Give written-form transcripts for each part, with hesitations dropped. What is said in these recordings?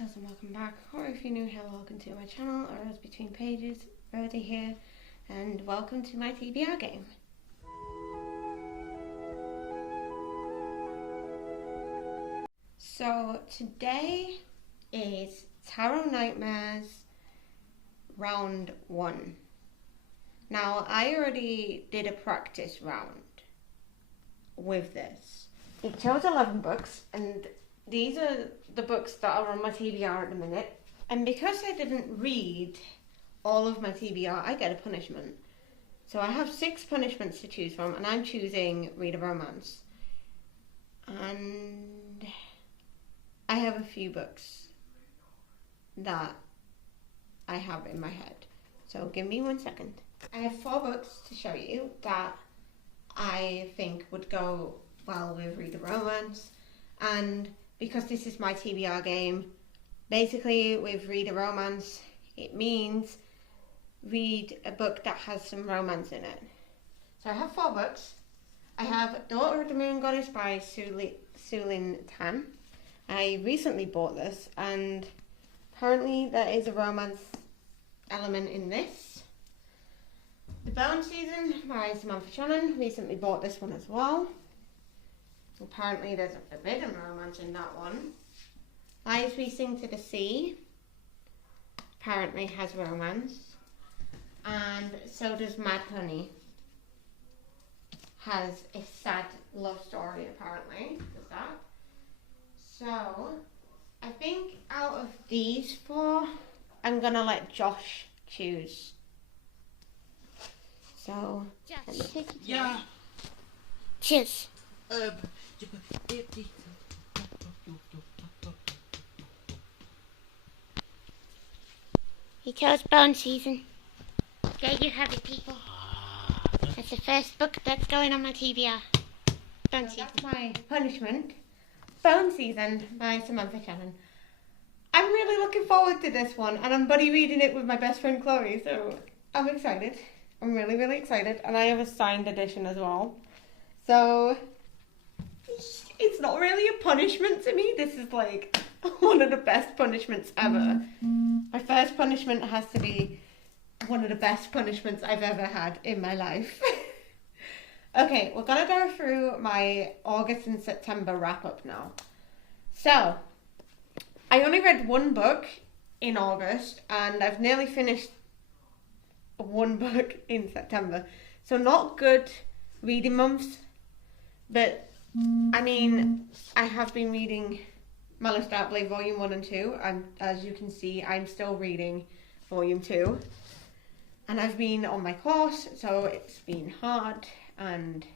yourselves and welcome back, or if you're new here, welcome to my channel, or else between pages, Rody here, and welcome to my TBR game. So today is Tarot Nightmares round 1. Now I already did a practice round with this. It chose 11 books, and these are the books that are on my TBR at the minute. And because I didn't read all of my TBR, I get a punishment. So I have 6 punishments to choose from, and I'm choosing Read a Romance. And I have a few books that I have in my head. So give me 1 second. I have 4 books to show you that I think would go well with Read a Romance. And because this is my TBR game, basically with Read a Romance, it means read a book that has some romance in it. So I have 4 books. I have Daughter of the Moon Goddess by Sulin Tan. I recently bought this, and apparently there is a romance element in this. The Bone Season by Samantha Shannon. Recently bought this one as well. Apparently there's a forbidden romance in that one. Lies We Sing to the Sea apparently has romance. And so does Mad Honey. Has a sad love story apparently. Does that. So I think out of these 4, I'm gonna let Josh choose. So let me take it. Yeah. Cheers. He chose Bone Season. There you have it, people. That's the first book that's going on my TBR. Bone Season. That's my punishment. Bone Season by Samantha Shannon. I'm really looking forward to this one, and I'm buddy reading it with my best friend Chloe, so I'm excited. I'm really, really excited, and I have a signed edition as well. So it's not really a punishment to me. This is like one of the best punishments ever. My first punishment has to be one of the best punishments I've ever had in my life. Okay, we're gonna go through my August and September wrap up now. So I only read 1 book in August, and I've nearly finished 1 book in September. So not good reading months, but I mean, I have been reading Malice Darkblade Volume 1 and 2, and as you can see, I'm still reading Volume 2. And I've been on my course, so it's been hard, and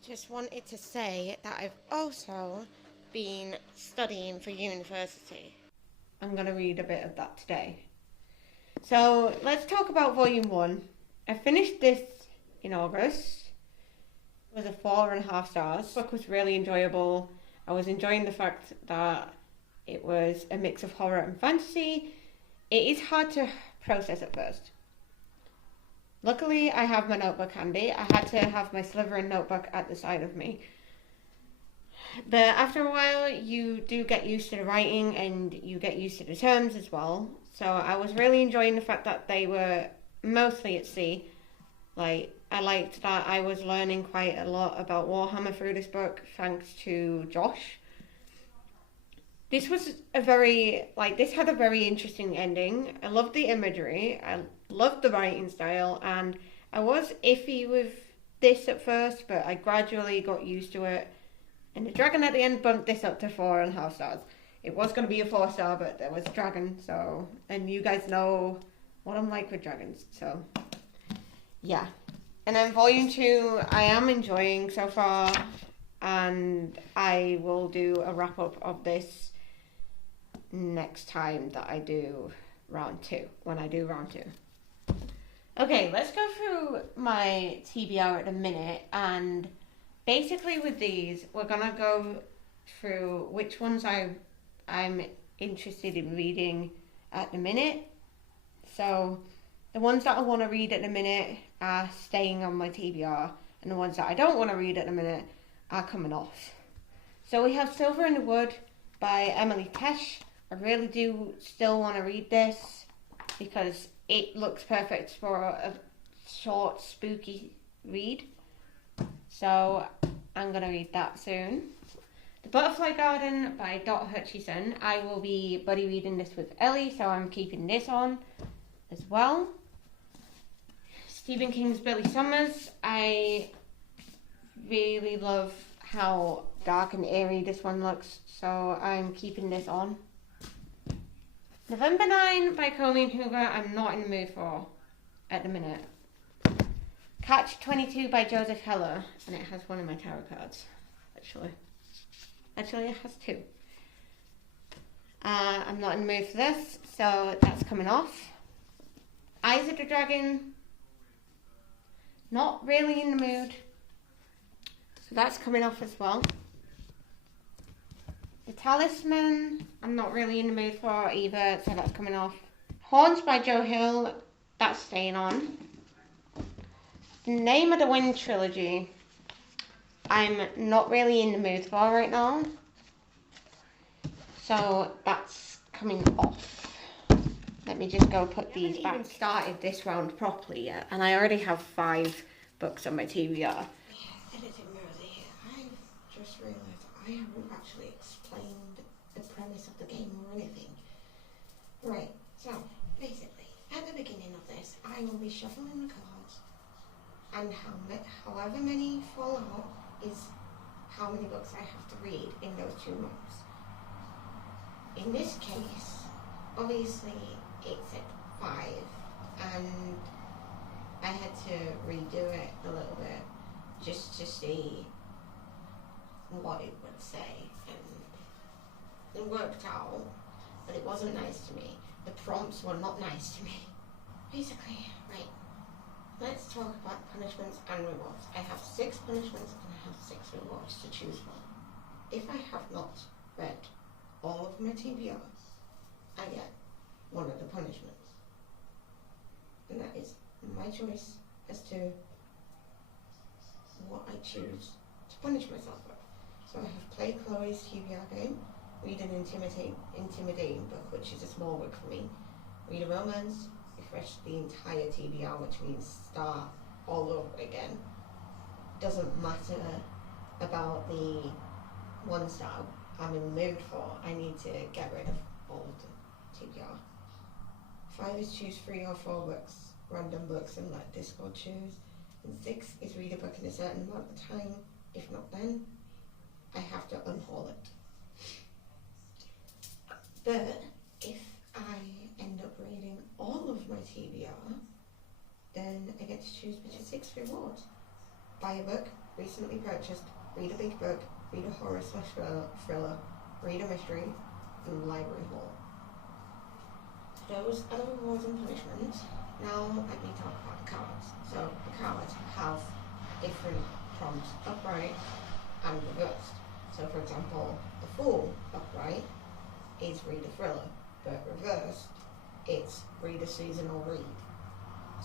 just wanted to say that I've also been studying for university. I'm going to read a bit of that today. So let's talk about Volume 1. I finished this in August. It was a 4.5 stars. The book was really enjoyable. I was enjoying the fact that it was a mix of horror and fantasy. It is hard to process at first. Luckily, I have my notebook handy. I had to have my Slytherin notebook at the side of me. But after a while, you do get used to the writing, and you get used to the terms as well. So I was really enjoying the fact that they were mostly at sea. Like, I liked that I was learning quite a lot about Warhammer through this book, thanks to Josh. This was this had a very interesting ending. I loved the imagery, I loved the writing style, and I was iffy with this at first, but I gradually got used to it. And the dragon at the end bumped this up to 4.5 stars. It was going to be a 4-star, but there was a dragon, so, and you guys know what I'm like with dragons, so yeah. And then Volume 2, I am enjoying so far, and I will do a wrap up of this next time that I do round 2, when I do round 2. Okay, let's go through my TBR at the minute, and basically with these, we're gonna go through which ones I'm interested in reading at the minute. So the ones that I want to read at the minute are staying on my TBR, and the ones that I don't want to read at the minute are coming off. So we have Silver in the Wood by Emily Tesh, I really do still want to read this because it looks perfect for a short, spooky read. So I'm going to read that soon. The Butterfly Garden by Hutchison. I will be buddy reading this with Ellie, so I'm keeping this on as well. Stephen King's Billy Summers. I really love how dark and eerie this one looks, so I'm keeping this on. November 9 by Colleen Hoover. I'm not in the mood for at the minute. Catch 22 by Joseph Heller, and it has one of my tarot cards, actually. Actually, it has two. I'm not in the mood for this, so that's coming off. Eyes of the Dragon. Not really in the mood. So that's coming off as well. The Talisman. I'm not really in the mood for either, so that's coming off. Horns by Joe Hill. That's staying on. The Name of the Wind trilogy. I'm not really in the mood for right now, so that's coming off. Let me just go put these back. I haven't even started this round properly yet, and I already have 5 books on my TBR. Yeah, editing Rosie, I've just realised I haven't actually explained the premise of the game or anything. Right, so basically, at the beginning of this, I will be shuffling the cards, and however many fall out is how many books I have to read in those 2 months. In this case, obviously it's at 5, and I had to redo it a little bit just to see what it would say, and it worked out, but it wasn't nice to me. The prompts were not nice to me. Basically, right. Let's talk about punishments and rewards. I have 6 punishments and I have 6 rewards to choose from. If I have not read all of my TBRs, I get one of the punishments. And that is my choice as to what I choose to punish myself with. So I have played Chloe's TBR game, read an intimidating book, which is a small book for me, read a romance, refresh the entire TBR, which means start all over again. Doesn't matter about the one star I'm in the mood for. I need to get rid of all of the TBR. 5 is choose 3 or 4 books, random books, and let Discord choose. And 6 is read a book in a certain amount of time. If not, then I have to unhaul it. But if I end up reading all of my TBR, then I get to choose between 6 rewards. Buy a book, recently purchased, read a big book, read a horror/thriller, read a mystery, and library haul. Those are the rewards and punishments. Now let me talk about the cards. So the cards have different prompts, upright and reversed. So for example, the Fool upright is read a thriller, but reversed, it's read a seasonal read.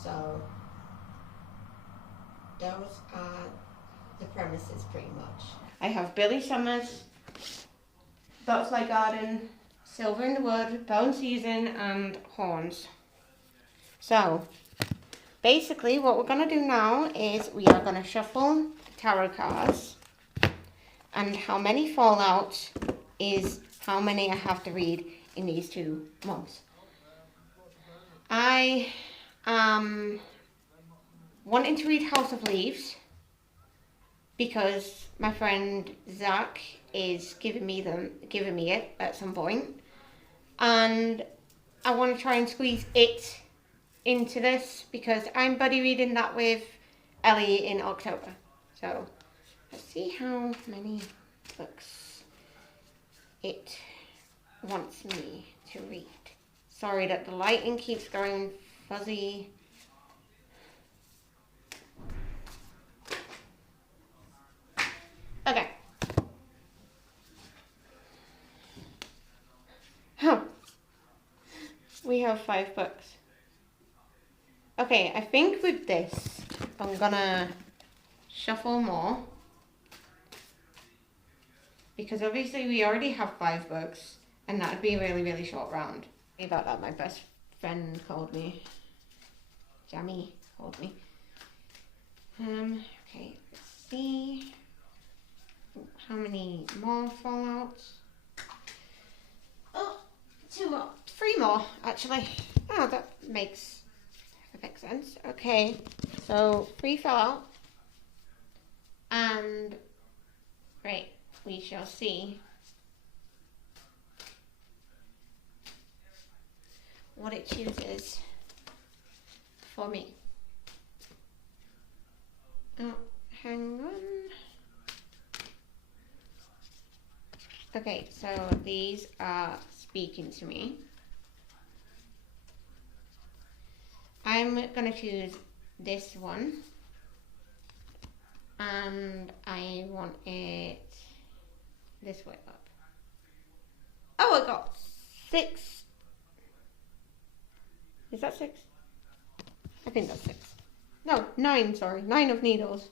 So those are the premises pretty much. I have Billy Summers, Butterfly Garden, Silver in the Wood, Bone Season, and Horns. So basically what we're going to do now is we are going to shuffle tarot cards, and how many fall out is how many I have to read in these 2 months. I am wanting to read House of Leaves because my friend Zach is giving me it at some point, and I want to try and squeeze it into this because I'm buddy reading that with Ellie in October. So let's see how many books it wants me to read. Sorry that the lighting keeps going fuzzy. Okay. We have 5 books. Okay, I think with this, I'm gonna shuffle more. Because obviously we already have 5 books. And that would be a really, really short round. About that, my best friend called me. Jamie called me. Okay, let's see. How many more fallouts? Oh, 2 more. 3 more, actually. Oh, that makes perfect sense. Okay, so 3 fell out. And, right, we shall see what it chooses for me. Oh, hang on. Okay, so these are speaking to me. I'm gonna choose this one. And I want it this way up. Oh, I got 6. Is that 6? I think that's 6. No, 9, sorry. 9 of needles.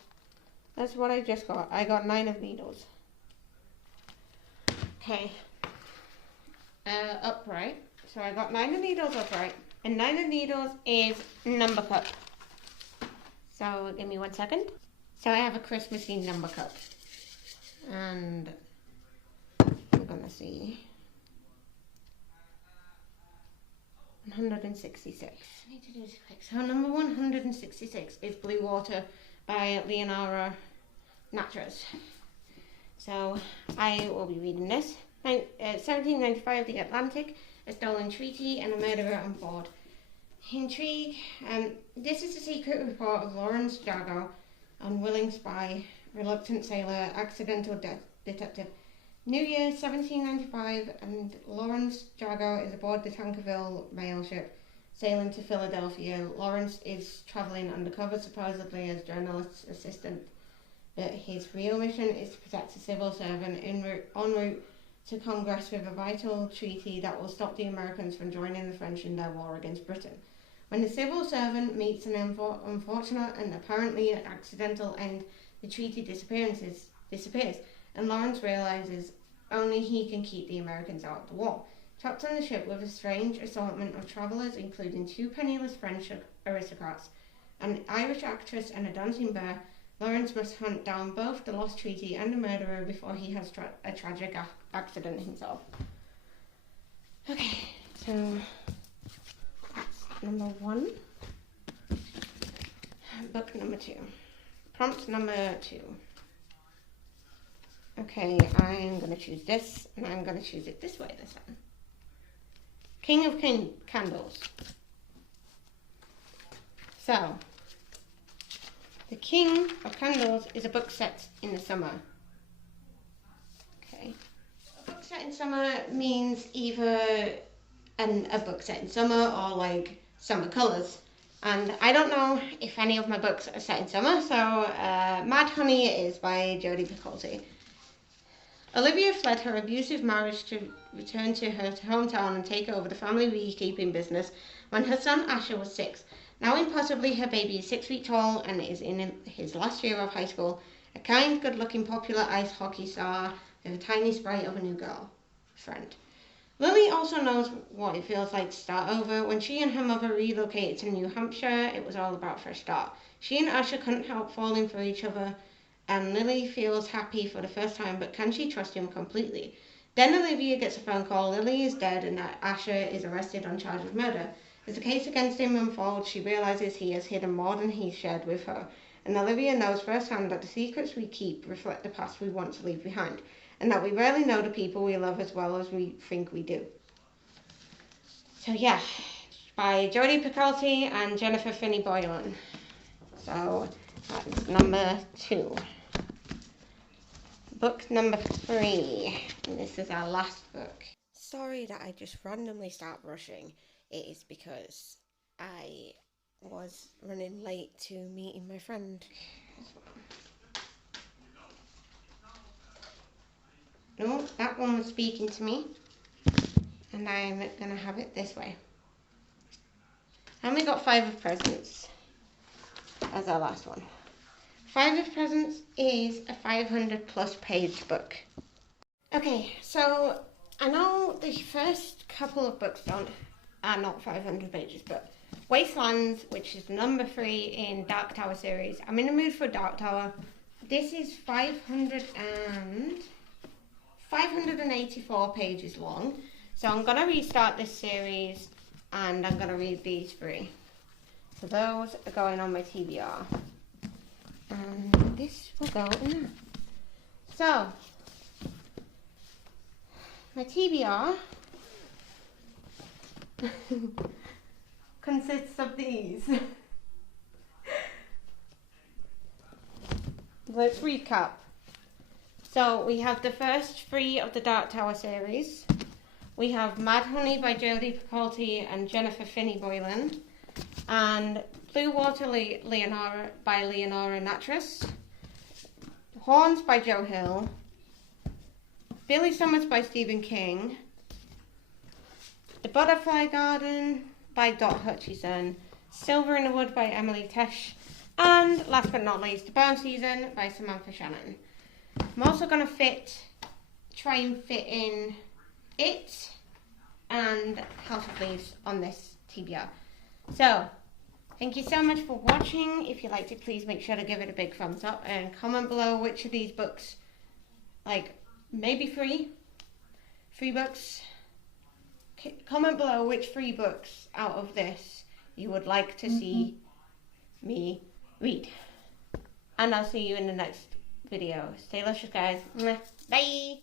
That's what I just got. I got 9 of needles. Okay. Upright. So I got 9 of needles upright. And 9 of needles is number cup. So give me 1 second. So I have a Christmassy number cup. And we're gonna see. 166. I need to do this quick. So number 166 is Blue Water by Leonora Nattrass. So I will be reading this. 1795, The Atlantic, a stolen treaty and a murderer on board. Intrigue. This is the secret report of Lawrence Jago, unwilling spy, reluctant sailor, accidental detective. New Year 1795, and Lawrence Jago is aboard the Tankerville mail ship sailing to Philadelphia. Lawrence is travelling undercover, supposedly as journalist's assistant, but his real mission is to protect a civil servant en route to Congress with a vital treaty that will stop the Americans from joining the French in their war against Britain. When the civil servant meets an unfortunate and apparently accidental end, the treaty disappears, and Lawrence realizes only he can keep the Americans out of the war. Trapped on the ship with a strange assortment of travelers, including 2 penniless French aristocrats, an Irish actress and a dancing bear, Lawrence must hunt down both the lost treaty and the murderer before he has a tragic accident himself. Okay, so that's number 1. Book number 2. Prompt number 2. Okay, I'm going to choose this, and I'm going to choose it this way this time. King of Candles. So, the King of Candles is a book set in the summer. Okay. A book set in summer means either a book set in summer or like summer colours. And I don't know if any of my books are set in summer, so Mad Honey it is by Jodi Picoult. Olivia fled her abusive marriage to return to her hometown and take over the family beekeeping business when her son Asher was 6. Now impossibly, her baby is 6 feet tall and is in his last year of high school. A kind, good-looking, popular ice hockey star with a tiny sprite of a new girl friend. Lily also knows what it feels like to start over. When she and her mother relocated to New Hampshire, it was all about fresh start. She and Asher couldn't help falling for each other, and Lily feels happy for the first time, but can she trust him completely? Then Olivia gets a phone call. Lily is dead and that Asher is arrested on charge of murder. As the case against him unfolds, she realizes he has hidden more than he shared with her. And Olivia knows firsthand that the secrets we keep reflect the past we want to leave behind, and that we rarely know the people we love as well as we think we do. So yeah, by Jodi Picoult and Jennifer Finney Boylan. So that's number 2. Book number 3, and this is our last book. Sorry that I just randomly start rushing. It is because I was running late to meeting my friend. No, that one was speaking to me, and I'm gonna have it this way. I only got 5 of Presents as our last one. 5 of Presents is a 500 plus page book. Okay, so I know the first couple of books are not 500 pages, but Wastelands, which is number 3 in Dark Tower series. I'm in the mood for Dark Tower. This is 584 pages long. So I'm going to restart this series and I'm going to read these 3. So those are going on my TBR. And this will go in there. So, my TBR consists of these. Let's recap. So we have the first 3 of the Dark Tower series. We have Mad Honey by Jodi Picoult and Jennifer Finney Boylan. And Blue Water Leonora by Leonora Nattrass. Horns by Joe Hill. Billy Summers by Stephen King. The Butterfly Garden by Hutchison. Silver in the Wood by Emily Tesh. And last but not least, The Burn Season by Samantha Shannon. I'm also going to try and fit in It and House of Leaves on this TBR. So, thank you so much for watching. If you liked it, please make sure to give it a big thumbs up and comment below which of these books, like maybe 3 books. Comment below which 3 books out of this you would like to see me read. And I'll see you in the next video. Stay luscious, guys. Bye!